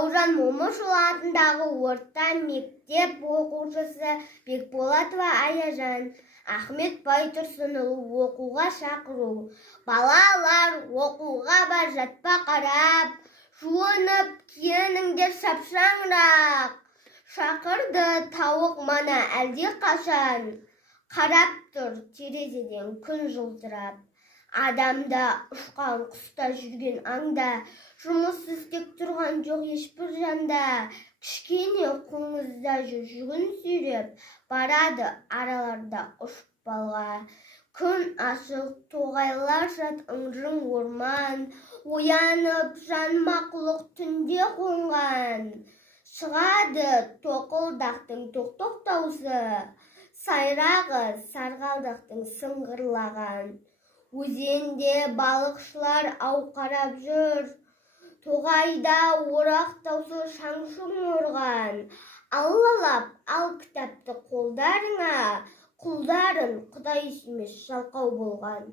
Бауыржан Момышұлы атындағы орта мектеп оқушысы Бекболатова Аяжан. Ахмет Байтұрсынұлы оқуға шақыру. Балалар, оқуға бар, жатпа қарап, жуынып киініңдер шапшаңырақ. Шақырды тауық мана әлде қашан, қарап тұр терезеден күн жылтырап. Адамда ұшқан құста жүрген аңда, жұмыс істеп тұрған жоқ ешбір жанда. Кішкене қоңызда жүгін сүйреп, барады араларда ұшып балға. Күн ашық, тоғайлар жат ыңжың орман, оянып жан мақұлық түнде қонған. Шығады тоқылдақтың тоқ-тоқ даусы, сайрағы сарғалдақтың сыңғырлаған. Өзенде балықшылар ау қарап жүр, тоғайда орақ даусы шаң-шұң ұрған. Аллалап ал кітапты қолдарыңа, құлдарың Құдай сүймес жалқау болған.